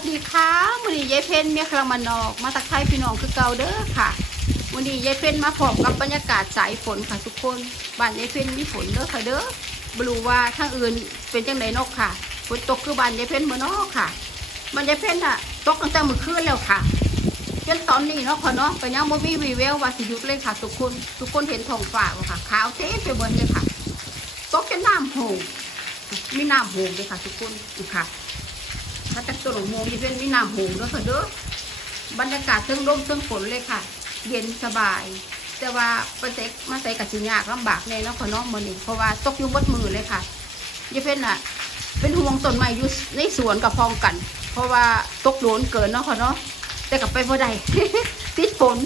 วัสดีค่ะวันนี้ยายเพนเมียคลามานอก มาตักไทายพี่น้องคือเก่าเด้อค่ะวันนี้ยายเพนมาพร้อมกับบรรยากาศสายฝนค่ะทุกคนบ้านยายเพนมีฝนเด้อค่ะเด้อบรู้ว่าทางอื่นเป็นจังไดนอกค่ะฝนตกคือบ้านยายเพนเมื่อนอกค่ะบ้านยายเพนอะตกตั้งแต่เมื่อคืนแล้วค่ะจนตอนนี้เนาะค่ะเนาะก็ยังบ่มีวีแววว่าสิยุดเลยค่ะ ทุกคนทุกคนเห็นท้องฟ้าบ่ค่ะขาวเต็มไปหมดเลยค่ะตกจนน้ำโหงมีน้ำโหงเลยค่ะ ทุกคนนี่ค่ะ ถ้าจะตัวหลงโมงที่เป็นมีน้ำโหงด้วยค่ะเด้อบรรยากาศเทิงร่มเทิงฝนเลยค่ะ เย็นสบาย แต่ว่าไปเซ็กมาใส่กับสิยากลำบากแน่เนาะค่ะเน้องมือนี่เพราะว่าตกอยุ่บดมือเลยค่ะยายเพ่นอะ เป็นห่วงต้นไม้อยู่ในสวนกับพองกัน เพราะว่าตกโดนเกินเนาะค่ะเนาะแต่กลับไปบ่ได้ติดฝน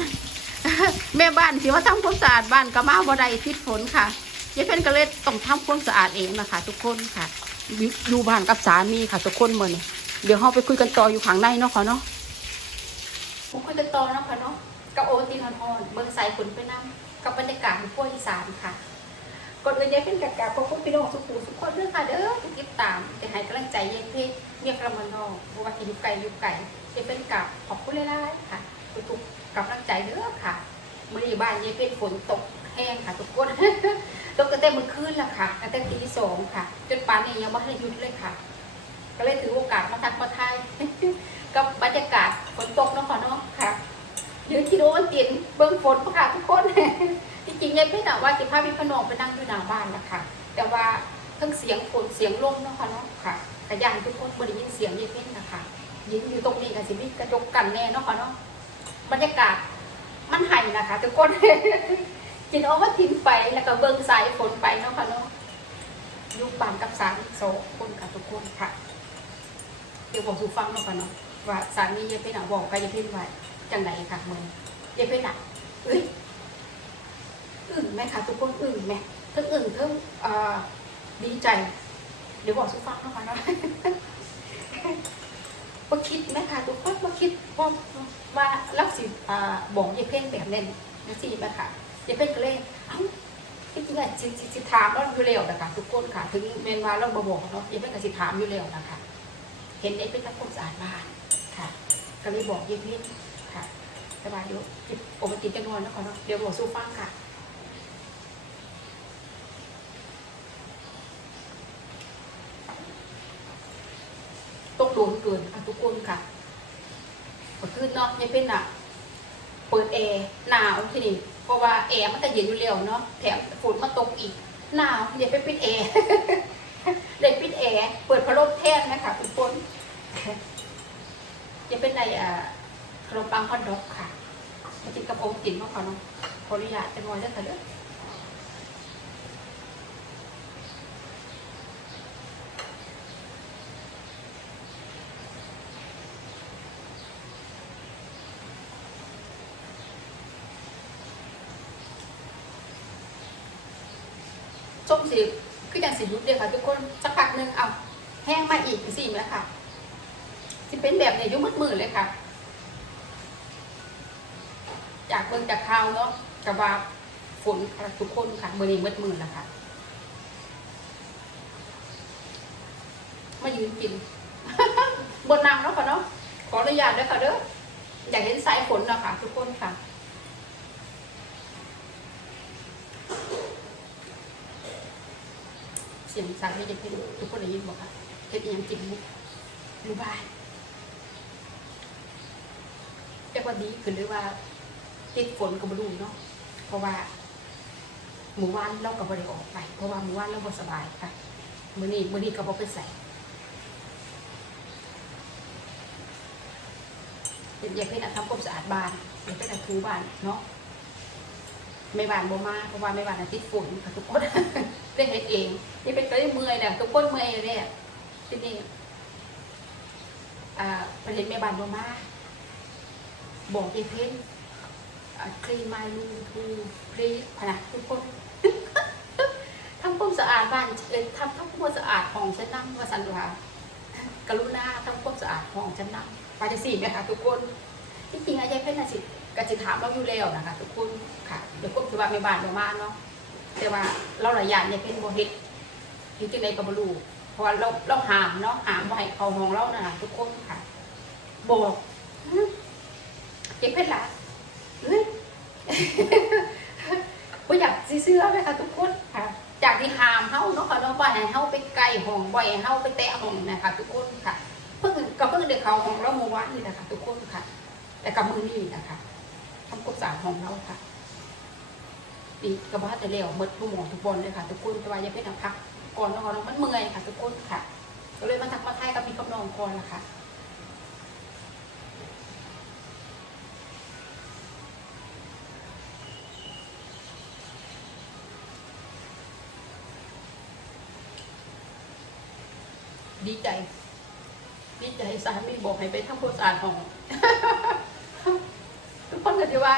แม่บ้านสิว่าทำความสะอาดบ้านก็มาบ่ได้ติดฝนค่ะยายเพนก็เลยต้องทำความสะอาดเองนะคะ ทุกคนค่ะอยู่บ้านกับสามีค่ะ ทุกคนเมือนี่ เดี๋ยวเราไปคุยกันต่ออยู่ข้างในเนาะค่ะเนาะผมคุยกันต่อเนาะค่ะเนาะกับโอตีนอนอนเบิ่งสายฝนไปน้ำกับบรรยากาศในพวกอีสานค่ะก่อนอื่นยายเป็นกากาขอบคุณพี่น้องสุขุมทุกคนเด้องค่ะเด้อติดตามที่ให้กำลังใจยายเพชรเมียกระมันนองบัวาที่อยู่ไกลอยู่ไกลจะเป็นกับขอบคุณหลายๆค่ะทุกๆกำลังใจเด้อค่ะมื่อนี้บ้านยายเป็นฝนตกแห้งค่ะทุกคนตกตั้งแต่เมื่อคืนแล้วค่ะตั้งแต่ตีสองค่ะ จนป่านนี้ยังไม่ให้หยุดเลยค่ะ ก็เลยถือโอกาสมาทักมาทายกับบรรยากาศฝนตกเนาะค่ะเนาะค่ะยืนที่โรนตินเบิ้งฝนค่ะทุกคนที่จริงยายเพชรอะว่าจิพาพี่พนองไปนั่งอยู่หน้าบ้านนะคะแต่ว่าทั้งเสียงฝนเสียงลมเนาะค่ะเนาะค่ะกระยานทุกคนบริยินเสียงยายเพชรนะคะยืนอยู่ตรงนี้กับสิมีกระจกกันแน่เนาะค่ะเนาะบรรยากาศมันไห่นะคะทุกคนกินเอาว่าทิ้งไปแล้วก็เบิ้งสายฝนไปเนาะค่ะเนาะอยู่ปานกับสารโซคนกับทุกคนค่ะ เดี๋ยวผมสูฟังเนาะค่ะเนาะว่าสามียายเป็นอะบอกกับยายเป็นว่าจังไหนค่ะมึงยายเป็นอะเอ้ยอึ่งไหมคะทุกคนอึ่งไหมทั้งอึ่งทั้งอ่อดีใจ เดี๋ยวบอกสูฟังเนาะค่ะเนาะว่าคิดไหมคะทุกคนว่าคิดว่าว่าลักสิอ่าบอกยายเพ่งแบบนั้นนะสิไหมคะยายเพ่งก็เลยเอ้าจริงๆอะสิสิสิถามเราอยู่แล้วนะคะทุกคนค่ะ ถึงเมนว่าเราบบอกเนาะยายเพ่งก็สิถามอยู่แล้วนะคะ เห็นยายเพ่งทำความสะอาดบ้านค่ะ ก็เลยบอกยายเพ่งค่ะสบายดี๋ยวจิบโอมาติดจะนอนแล้วก่อนเนาะเดี๋ยวบอสู้ฟังค่ะต้องโดนเกินค่ะทุกคนค่ะก็คือเนาะยายเป็นอะ เปิดแอร์หนาวทีนี้เพราะว่าแอร์มันก็เย็นอยู่แล้วเนาะแถมฝนมาตกอีกหนาวเดี๋ยวไปปิดแอร์เลยปิดแอร์เปิดพัดลมแทนนะคะทุกคน จะเป็นในอ่าขนมปังฮอทดอกค่ะมากินกับโอมตินมาก่อนเนาะขออนุญาตจะนอนเด้อค่ะเด้อส้มสีคืออย่างสีรุดเดียวค่ะทุกคนสักพักหนึ่งเอาแห้งมาอีกสี่แล้วค่ะ เป็นแบบนี่ยยุ่มืดมือเลยค่ะ จากเบิ่งจากข่าวเนาะกับว่าฝนค่ะทุกคนค่ะมือนี้มืดมือแล้วค่ะมายืนกินบนนางเนาะค่ะเนาะขออนุญาตด้วยค่ะเด้ออยากเห็นสายฝนเนาะค่ะ ทุกคนค่ะเสียงสั่นไม่ได้เป็นทุกคนได้ยินบอกค่ะเฮ็ดยังกินมุกอยู่บ้านเรียก ว่าดีขึ้นหรือว่าติดฝนก็บ่รู้เนาะเพราะว่าหมู่บ้านเราก็บ่ได้ออกไป เพราะว่าหมู่บ้านเราบ่สบายค่ะมื้อนี้มื้อนี้ก็บ่ไปใส่อยากให้ทำความสะอาดบ้านอยากให้ถูบ้านเนาะไม่บานบ่มาเพราะว่าไม่บานติดฝนค่ะทุกคนได้เฮ็ดเองนี่เป็นก็ได้เมื่อยแหละทุกคนเมื่อยเลยอะที่นี่อ่าประเด็นแม่บานบ่มา บอกยายเพ้นคลีมาลูทูพรีพนะทุกคนทำความสะอาดบ้านทำทำความสะอาดห้องฉันนั่งวาสันวากรุณาทำความสะอาดห้องฉันนั่งไปจะสี่ไหมคะทุกคนที่จริงอายายเพ้นน่ะสิกจิถามเราอยู่แล้วนะคะทุกคนค่ะเดี๋ยวคนคือว่าแม่บานบ่มาเนาะแต่ว่าเราหลายอย่างเนี่ยเป็นโมเฮ็ดอยู่ที่ในกับบรูเพราะเราเราหามเนาะหามบ่ให้เขาห้องเรานะคะทุกคนค่ะบอก เก็บเพชรละเฮ้ยว่าอยากสิเสื้อไหมคะทุกคนค่ะ จากที่หามเฮาเนาะค่ะเนาะบ่ให้เฮาไปไกลห้องบ่ให้เฮาไปแตะห้องนะคะทุกคนค่ะ เพิ่งก็เพิ่งได้เขาห้องเราเมื่อวานนี่นะคะทุกคนค่ะ แต่กับมือนี่นะคะทำความสาดห้องเราค่ะดีกระบ้าแต่เร็วหมดทุกหมองทุกบอลเลยค่ะทุกคนแต่ว่าอย่าไปทำพักก่อนนาะค่ะเนมันเมื่อยค่ะ ทุกคนค่ะ ก็เลยมาทักมาทายกับพี่กับน้องก่อนละค่ะ ดีใจ ดีใจสามีบอกให้ไปทำความสะอาดห้อง ทุกคนก็ถือว่า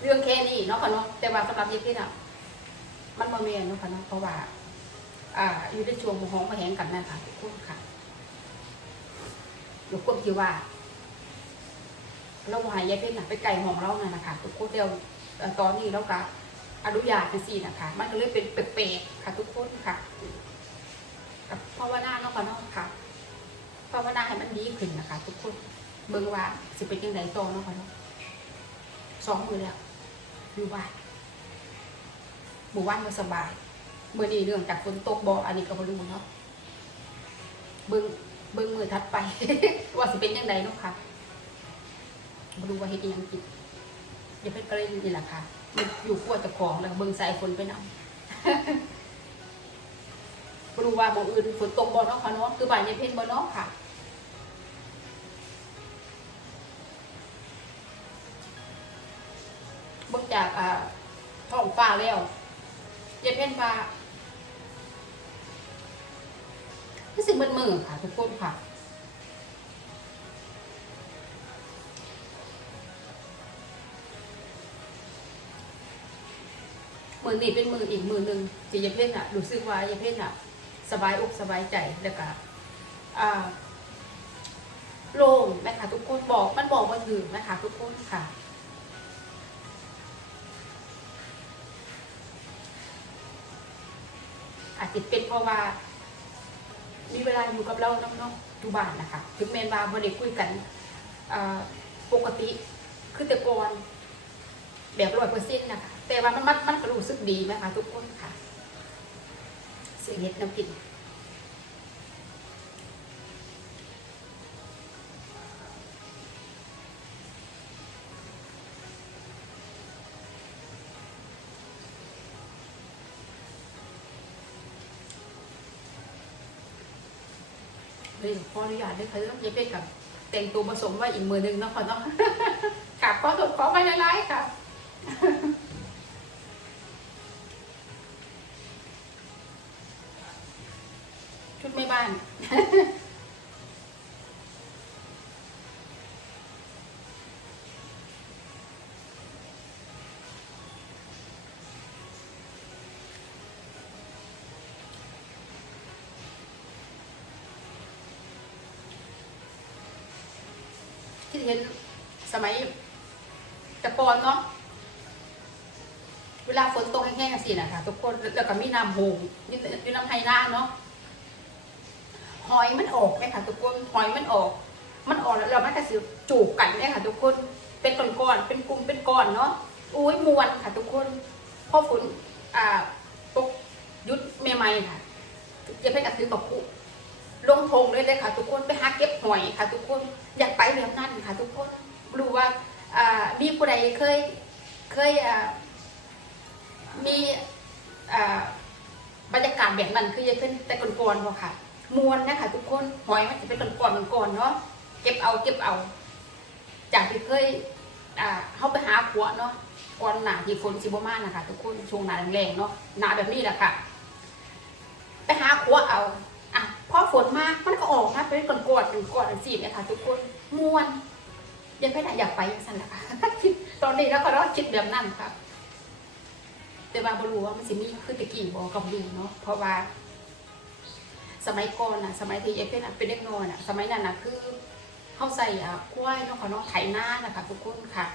เรื่องแค่นี้เนาะค่ะเนาะแต่ว่าสำหรับยิปพี่น่ะ มันมาเมียนเนาะค่ะเนาะเพราะว่า อ่า อยู่ในช่วงห้องมาแหงกันนะคะทุกคนค่ะอยู่ควบที่ว่าเราวายยายเพ่น่ะไปไก่ห้องเราน่ะนะคะทุกคนเดียวตอนนี้เราก็ อนุญาตจังซี่นะคะ มันก็เลยเป็นแปลกๆค่ะทุกคนค่ะกับภาวนาเนาะค่ะเนาะค่ะภาวนาให้มันดีขึ้นนะคะ ทุกคนเบิ่งว่าสิเป็นยังไงต่อเนาะค่ะเนาะสองมือแล้วอยู่บ้านหมู่บ้านก็สบายเมื่อนี้เรื่องจากฝนตกบ่อันนี้ก็บ่รู้เนาะเบิ่งเบิ่งมือถัดไป ว่าสิเป็นยังไงเนาะค่ะบ่รู้ว่าเฮ็ดยังกินอย่าเป็นกระเลยนี่แหละค่ะ อยู่ขั้วเจะของแล้วก็เบิ่งสายฝนไปนำบ่รู้ว่าหมองอื่นฝนตกบ่เนาะค่ะเนาะคือบ้านยายเพ็ญบ่เนาะค่ะเบิ่งจากอ่าท้องฟ้าแล้วยายเพ็ญว่ารู้สึกมึนมือค่ะทุกคนค่ะ มือนี้เป็นมืออีกมือหนึ่งที่ยาเพ่นอะรู้สึกว่ายาเพ่นอะ สบายอกสบายใจแล้วก็อ่าโล่งนะคะทุกคนบอกมันบอกว่าถึงนะคะทุกคนค่ะอาจจะเป็นเพราะว่ามีเวลาอยู่กับเราน้องๆอยู่บ้านนะคะ ถึงแม้ว่าบ่ได้คุยกันอ่าปกติคือแต่ก่อนแบบร้อยเปอร์เซ็นต์นะคะ แต่ว่ามันมันมันก็รู้สึกดีไหมคะทุกคนค่ะเสียงเห็ดน้ำกินเลยขออนุญาตด้วยค่ะเรื่องเย็บเป็นกับแต่งตัวผสมไว้อีกมือหนึงเนาะค่ะเนาะค่ะขอตรวจขอไปหลายๆค่ะ ที่เห็นสมัยแต่ก่อนเนาะเวลาฝนตกแห้งๆสินะคะทุกคนแล้วก็มีน้ำโหงนี่อยู่น้ำไฮนาเนาะ หอยมันออกไหมค่ะทุกคนหอยมันออก มันออกแล้วเรามันก็สิจูบกันเนี่ยค่ะทุกคนเป็นก้อนๆเป็นกลุ่มเป็นก้อนเนาะอุ้ยมวนค่ะทุกคนพอฝนอ่าตกยุดใหม่ๆค่ะจะไปกระซื้อกับผู้ลงทงเลยเลยค่ะ ทุกคนไปหาเก็บหอยค่ะ ทุกคนอยากไปแบบนั้นค่ะ ทุกคนรู้ว่าอ่ามีผู้ใดเคยเคยอ่ามีอ่าบรรยากาศแบบนั้นคือจะเป็นแต่ก่อนๆพอค่ะ มวนนะคะทุกคนหอยมันจะเป็นก่อนๆก่อนๆเนาะเก็บเอาเก็บเอา จากที่เคยอ่าเข้าไปหาขวเนาะก่อนหนาที่ฝนซิบมานะคะทุกคนช่วงหนาแรงๆเนาะหนาแบบนี้แหละค่ะ ไปหาขวเอาอะพอฝนมามันก็ออกมาเป็นก่อนๆก่อนก่อนสีนะคะทุกคนมวนยังไม่ได้อยากไปยังสั่นละค่ะตอนนี้แล้วก็ราคิดแบบนั้นค่ะ แต่ว่าบรู้ว่ามันสิมีคือตะกี้บอกกับดูเนาะเพราะว่า สมัยก่อนอะ สมัยที่เอฟเป็นเป็นเด็กน้อยน่ะ สมัยนั้นอะคือเข้าใส่อะกล้วยเนาะค่ะเนาะไถนานะคะทุกคนค่ะ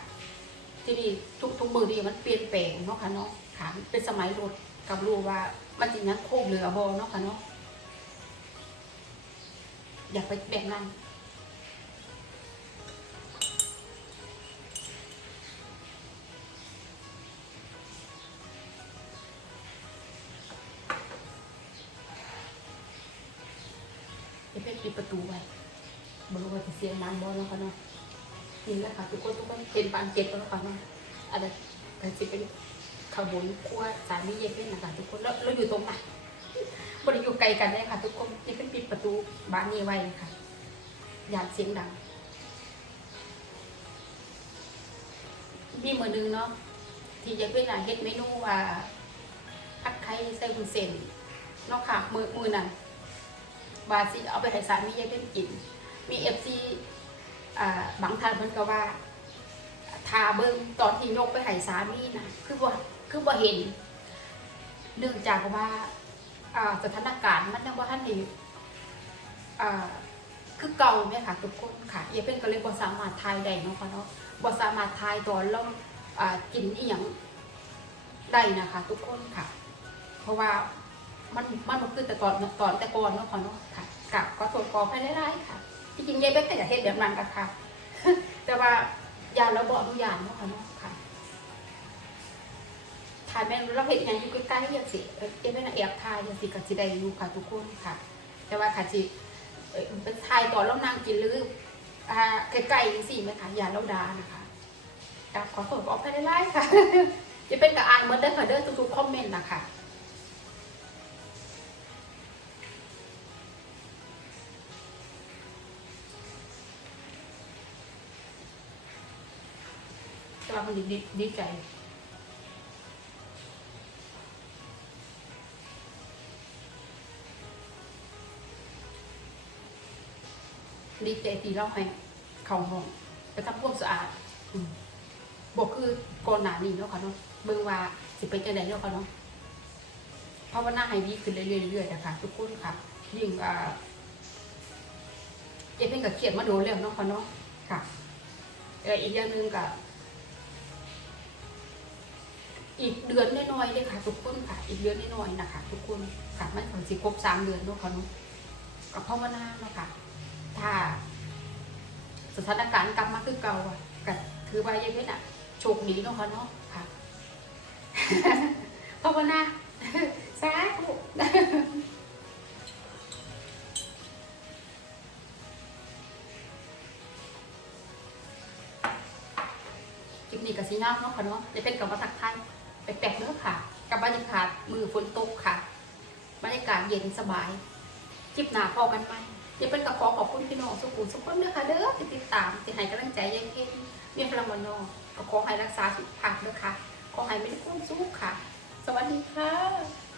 ที่นี่ทุกทุกมือดีมันเปลี่ยนแปลงเนาะค่ะเนาะค่ะเป็นสมัยรถกับรู้ว่ามันจริงยังโคกเหลือบอเนาะค่ะเนาะอย่าไปแบบนั้น จะเป็นปิดประตูไว้บรู้ว่าจะเสียงน้ำบ่เนาะค่ะเนาะนี่แหละค่ะทุกคนทุกคนเป็นปานเจ็ดแล้วค่ะเนาะอะไรแต่จะเป็นขบวนครัวสามีเย็นเป็นนะคะทุกคนแล้วเราอยู่ตรงไหนบริอยู่ไกลกันเลยค่ะ ทุกคนนี่เป็นปิดประตูบ้านนี้ไว้ค่ะอย่าเสียงดังมีมือนึงเนาะที่ยายเป็นอะเฮ็ดเมนูว่าผัดไข่ใส่วุ้นเส้นเนาะค่ะมือมือนั้น ว่าสิเอาไปให้สามียายเป็นกิน มีเอฟซีบางท่านเพิ่นก็ว่าทาเบิ่งตอนที่ยกไปให้สามีนะคือบ่คือบ่เห็น เนื่องจากว่าอ่าสถานการณ์มันยังบ่ทันได้อ่คือเก่าแม่ค่ะทุกคนค่ะยายเป็นก็เลยบ่สามารถทายได้เนาะค่ะเนาะบ่สามารถทายตอนเราอ่ากินอีหยังได้นะคะ ทุกคนค่ะ เพราะว่า มันมันบ่คือแต่ก่อนเนาะตอนแต่ก่อนเนาะค่ะเนาะค่ะกับก็ตรวกองภายในร้ายค่ะ ที่จริงยายเป็นแต่จะเฮ็ดแบบนั้นกันค่ะ แต่ว่ายาเราบ่อนุญาตเนาะค่ะเนาะค่ะถ่ายแม่นเราเห็นอย่างอยู่ใกล้ๆอย่างสิเอ้ยเอ้ยเป็นแอบถ่ายอย่างสิกับสิได้อยู่ค่ะทุกคนค่ะ แต่ว่าค่ะสิเอ้ยเป็นถ่ายตอนเรานั่งกินหรืออ่าใกล้ๆจังซี่ไหมคะยาเราดานะคะกับขอตรวจกรองภายในร้ายค่ะ จะเป็นกับอ่านเหมือนเด้อค่ะเด้อทุกๆคอมเมนต์นะคะ มันดีดีใจดีใจที่เราให้เข้าห้องไปทำความสะอาดอืมบอกคือก่อนหน้านี้เนาะค่ะเนาะเบิ่งว่าสิเป็นจังไดเนาะค่ะเนาะภาวนาให้ดีขึ้นเรื่อยๆเรื่อยๆนะคะทุกคนค่ะ ยิ่งอ่าเจ๊เป็นกับเครียดมาโดนแล้วเนาะค่ะเนาะค่ะเอออีกอย่างหนึ่งก็ อีกเดือนน้อยๆเลยค่ะ ทุกคนค่ะ อีกเดือนน้อยๆนะคะ ทุกคนค่ะมันถึงสิครบสามเดือนเนาะค่ะนาะกับพ่อมานาเนาะค่ะ ถ้าสถานการณ์กลับมาคือเก่าอะก็ถือว่ายังไงน่ะโชคดีเนาะค่ะเนาะค่ะภาวนาสาธุคลิปนี้กับซีน่าเนาะค่ะเนาะจะเป็นกับมาทักทาย แปลกๆเนาะค่ะ กับบรรยากาศมือฝนตกค่ะ บรรยากาศเย็นสบายคลิปหนาพอกันไหมจะเป็นกระขอขอบคุณพี่น้องสุขุมสุขคนเด้อค่ะเด้อที่ติดตามที่ให้กำลังใจยังเย็นมีพลังวันนอกก็ขอให้รักษาสุขภาพเด้อค่ะขอให้ไม่ได้ความสุขค่ะ สวัสดีค่ะ